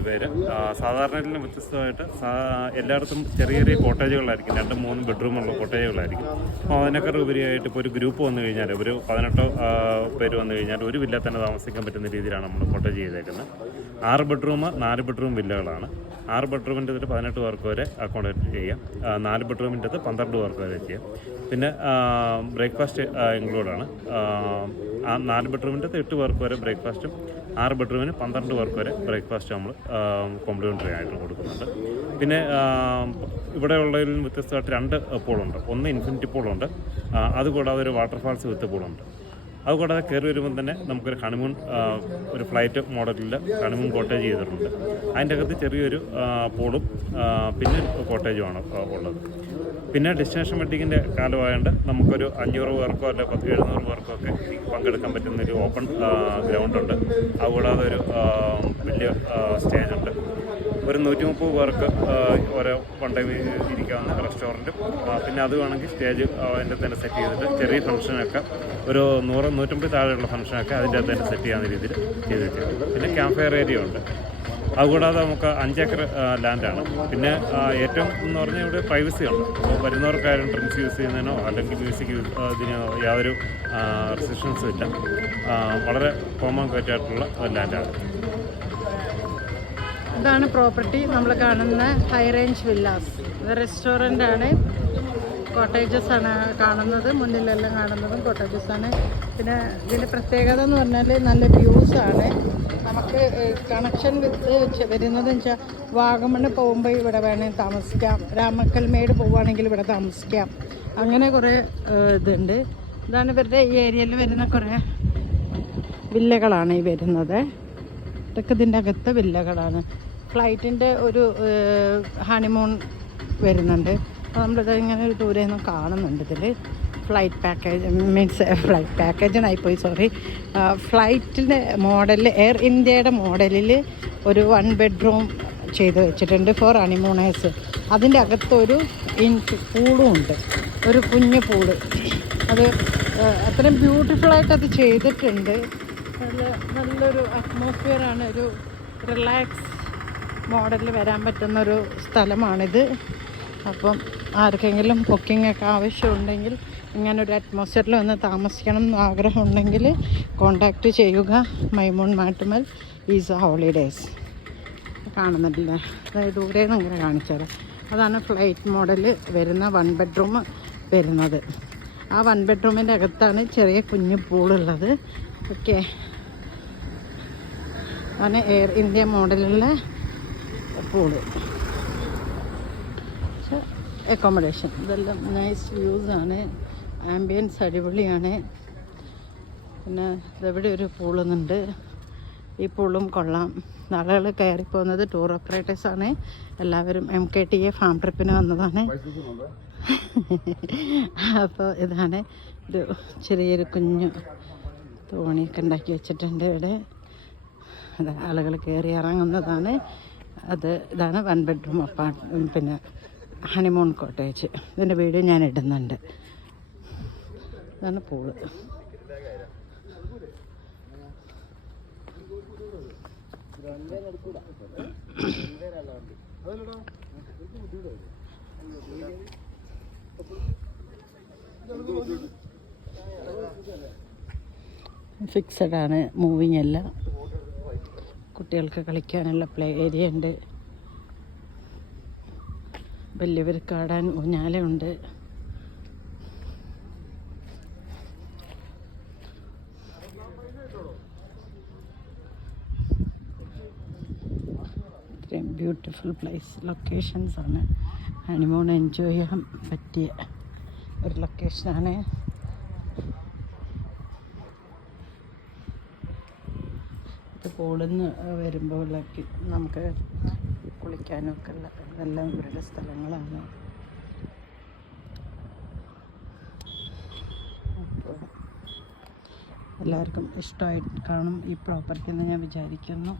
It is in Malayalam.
ഇതിൻ്റെ പേര്. സാധാരണയിൽ വ്യത്യസ്തമായിട്ട് എല്ലായിടത്തും ചെറിയ ചെറിയ കോട്ടേജുകളായിരിക്കും, 2-3 ബെഡ്റൂമുള്ള കോട്ടേജുകളായിരിക്കും. അപ്പോൾ അതിനേക്കാൾ ഉപരിയായിട്ട് ഇപ്പോൾ ഒരു ഗ്രൂപ്പ് വന്നു കഴിഞ്ഞാൽ, ഒരു 18 പേര് വന്നു കഴിഞ്ഞാൽ ഒരു വില്ല തന്നെ താമസിക്കാൻ പറ്റുന്ന രീതിയിലാണ് നമ്മൾ കോട്ടേജ് ചെയ്തേക്കുന്നത്. 6 ബെഡ്റൂം 4 ബെഡ്റൂം വില്ലകളാണ്. 6 ബെഡ്റൂമിൻ്റെ 18 പേർക്ക് വരെ അക്കോമഡേറ്റ് ചെയ്യാം. 4 ബെഡ്റൂമിൻ്റെ 12 പേർക്ക് വരെ ചെയ്യാം. പിന്നെ ബ്രേക്ക്ഫാസ്റ്റ് ഇൻക്ലൂഡാണ്. 4 ബെഡ്റൂമിൻ്റെ 8 പേർക്ക് വരെ ബ്രേക്ക്ഫാസ്റ്റും 6 ബെഡ്റൂമിന് 12 പേർക്ക് വരെ ബ്രേക്ക്ഫാസ്റ്റ് നമ്മൾ കോംപ്ലിമെൻ്ററി ആയിട്ട് കൊടുക്കുന്നുണ്ട്. പിന്നെ ഇവിടെ ഉള്ളതിൽ വ്യത്യസ്തമായിട്ട് 2 പൂളുണ്ട്. ഒന്ന് ഇൻഫിനിറ്റി പൂളുണ്ട്, അതുകൂടാതെ ഒരു വാട്ടർഫാൾസ് വിത്ത് പൂളുണ്ട്. അതുകൂടാതെ കയറി വരുമ്പോൾ തന്നെ നമുക്കൊരു ഹണിമൂൺ, ഒരു ഫ്ലൈറ്റ് മോഡലിൽ ഹണിമൂൺ കോട്ടേജ് ചെയ്തിട്ടുണ്ട്. അതിൻ്റെ അകത്ത് ചെറിയൊരു പൂളും പിന്നെ കോട്ടേജുമാണ് ഉള്ളത്. പിന്നെ ഡെസ്റ്റിനേഷൻ വെഡിങ്ങിൻ്റെ കാലമായതുകൊണ്ട് നമുക്കൊരു 500 പേർക്കോ അല്ലെ 700 പേർക്കോ ഒക്കെ പങ്കെടുക്കാൻ പറ്റുന്നൊരു ഓപ്പൺ ഗ്രൗണ്ടുണ്ട്. അതുകൂടാതെ ഒരു വലിയ സ്റ്റേജുണ്ട്. ഒരു 130 പേർക്ക് ഓരോ വൺ ടൈം ഇരിക്കാവുന്ന റെസ്റ്റോറൻറ്റും, പിന്നെ അത് വേണമെങ്കിൽ സ്റ്റേജ് അതിൻ്റെ തന്നെ സെറ്റ് ചെയ്തിട്ട് ചെറിയ ഫംഗ്ഷനൊക്കെ ഒരു 100-150 താഴെയുള്ള ഫംഗ്ഷനൊക്കെ അതിൻ്റെ അകത്ത് തന്നെ സെറ്റ് ചെയ്യാവുന്ന രീതിയിൽ ചെയ്ത് വെച്ചിട്ടുണ്ട്. പിന്നെ ക്യാമ്പ് ഫയർ ഏരിയ ഉണ്ട്. അതുകൂടാതെ നമുക്ക് 5 ഏക്കർ ലാൻഡാണ്. പിന്നെ ഏറ്റവും എന്ന് പറഞ്ഞാൽ ഇവിടെ പ്രൈവസി ഉണ്ട്. വരുന്നവർക്കാരും ഡ്രിങ്ക്സ് യൂസ് ചെയ്യുന്നതിനോ അല്ലെങ്കിൽ മ്യൂസിക് ഇതിനോ യാതൊരു റെസ്ട്രിക്ഷൻസും ഇല്ല. വളരെ കോമൺ ആയിട്ടുള്ള ലാൻഡാണ്. ഇതാണ് പ്രോപ്പർട്ടി നമ്മൾ കാണുന്ന ഹൈ റേഞ്ച് വില്ലാസ്. ഇത് റെസ്റ്റോറൻ്റ് ആണ്, കോട്ടേജസ് ആണ് കാണുന്നത്. മുന്നിലെല്ലാം കാണുന്നതും കോട്ടേജസ് ആണ്. പിന്നെ ഇതിൻ്റെ പ്രത്യേകത എന്ന് പറഞ്ഞാൽ നല്ല വ്യൂസ് ആണ്. നമുക്ക് കണക്ഷൻ വിത്ത് വരുന്നതെന്ന് വെച്ചാൽ വാഗമണ് പോകുമ്പോൾ ഇവിടെ വേണമെങ്കിൽ താമസിക്കാം, രാമക്കൽമേട് പോവുകയാണെങ്കിൽ ഇവിടെ താമസിക്കാം. അങ്ങനെ കുറേ ഇതുണ്ട്. ഇതാണ് ഇവരുടെ ഈ ഏരിയയിൽ വരുന്ന കുറേ വില്ലകളാണ് ഈ വരുന്നത്. ഇതൊക്കെ ഇതിൻ്റെ അകത്തെ വില്ലകളാണ്. ഫ്ലൈറ്റിൻ്റെ ഒരു ഹണിമൂൺ വരുന്നുണ്ട്. അപ്പോൾ നമ്മളിത് ഇങ്ങനെ ഒരു ദൂരെ നിന്ന് കാണുന്നുണ്ട്. ഇതിൽ ഫ്ലൈറ്റ് പാക്കേജിനായിപ്പോയി, സോറി. ഫ്ലൈറ്റിൻ്റെ മോഡലിൽ എയർ ഇന്ത്യയുടെ മോഡലിൽ ഒരു 1 ബെഡ്റൂം ചെയ്ത് വെച്ചിട്ടുണ്ട് ഫോർ ഹണിമൂണേഴ്സ്. അതിൻ്റെ അകത്തൊരു പൂളും ഉണ്ട്, ഒരു കുഞ്ഞു പൂള്. അത് അത്രയും ബ്യൂട്ടിഫുള്ളായിട്ട് അത് ചെയ്തിട്ടുണ്ട്. നല്ലൊരു അറ്റ്മോസ്ഫിയറാണ്. ഒരു റിലാക്സ് മോഡലിൽ വരാൻ പറ്റുന്നൊരു സ്ഥലമാണിത്. അപ്പം ആർക്കെങ്കിലും ബുക്കിംഗൊക്കെ ആവശ്യമുണ്ടെങ്കിൽ, ഇങ്ങനൊരു അറ്റ്മോസ്ഫിയറിൽ വന്ന് താമസിക്കണം എന്ന് ആഗ്രഹമുണ്ടെങ്കിൽ കോണ്ടാക്റ്റ് ചെയ്യുക. മൈമൂൺ മാട്ടുമൽ ഈസ ഹോളിഡേയ്സ്. കാണുന്നില്ല, അതായത് ദൂരെ നിന്ന് ഇങ്ങനെ കാണിച്ചത്. അതാണ് ഫ്ലൈറ്റ് മോഡൽ വരുന്ന 1 ബെഡ്റൂം വരുന്നത്. ആ 1 ബെഡ്റൂമിൻ്റെ അകത്താണ് ചെറിയ കുഞ്ഞു പൂളുള്ളത്. ഓക്കെ, ആണ് എയർ ഇന്ത്യ മോഡലുള്ള പൂള്. അക്കോമഡേഷൻ ഇതെല്ലാം നൈസ് വ്യൂസാണ്, ആംബിയൻസ് അടിപൊളിയാണ്. പിന്നെ ഇതെവിടെ ഒരു പൂളുന്നുണ്ട്, ഈ പൂളും കൊള്ളാം. ആളുകൾ കയറിപ്പോകുന്നത് ടൂർ ഓപ്പറേറ്റേഴ്സാണ്. എല്ലാവരും MKTA ഫാം ട്രിപ്പിന് വന്നതാണ്. അപ്പോൾ ഇതാണ് ഒരു ചെറിയൊരു കുഞ്ഞു തോണിയൊക്കെ ഉണ്ടാക്കി വെച്ചിട്ടുണ്ട് ഇവിടെ. ആളുകൾ കയറി ഇറങ്ങുന്നതാണ്. ഇതാണ് 1 ബെഡ്റൂം പിന്നെ ഹണിമൂൺ കോട്ടേജ്. ഇതിൻ്റെ വീഡിയോ ഞാൻ ഇടുന്നുണ്ട്. ഇതാണ് പൂള്. ഫിക്സഡ് ആണ്, മൂവിങ് അല്ല. കുട്ടികൾക്ക് കളിക്കാനുള്ള പ്ലേ ഏരിയ ഉണ്ട്. വലിയവർക്ക് ആടാൻ ഊഞ്ഞാലുണ്ട്. ഇത്രയും ബ്യൂട്ടിഫുൾ പ്ലേസ് ലൊക്കേഷൻസ് ആണ്. ഹണിമൂൺ എൻജോയ് ചെയ്യാൻ പറ്റിയ ഒരു ലൊക്കേഷനാണ്. ഇത് കോളിന്ന് വരുമ്പോൾ നമുക്ക് കുളിക്കാനും ഒക്കെ ഉള്ള ഇതെല്ലാം ഇവരുടെ സ്ഥലങ്ങളാണ്. അപ്പോൾ എല്ലാവർക്കും ഇഷ്ടമായിട്ട് കാണും ഈ പ്രോപ്പർട്ടി എന്ന് ഞാൻ വിചാരിക്കുന്നു.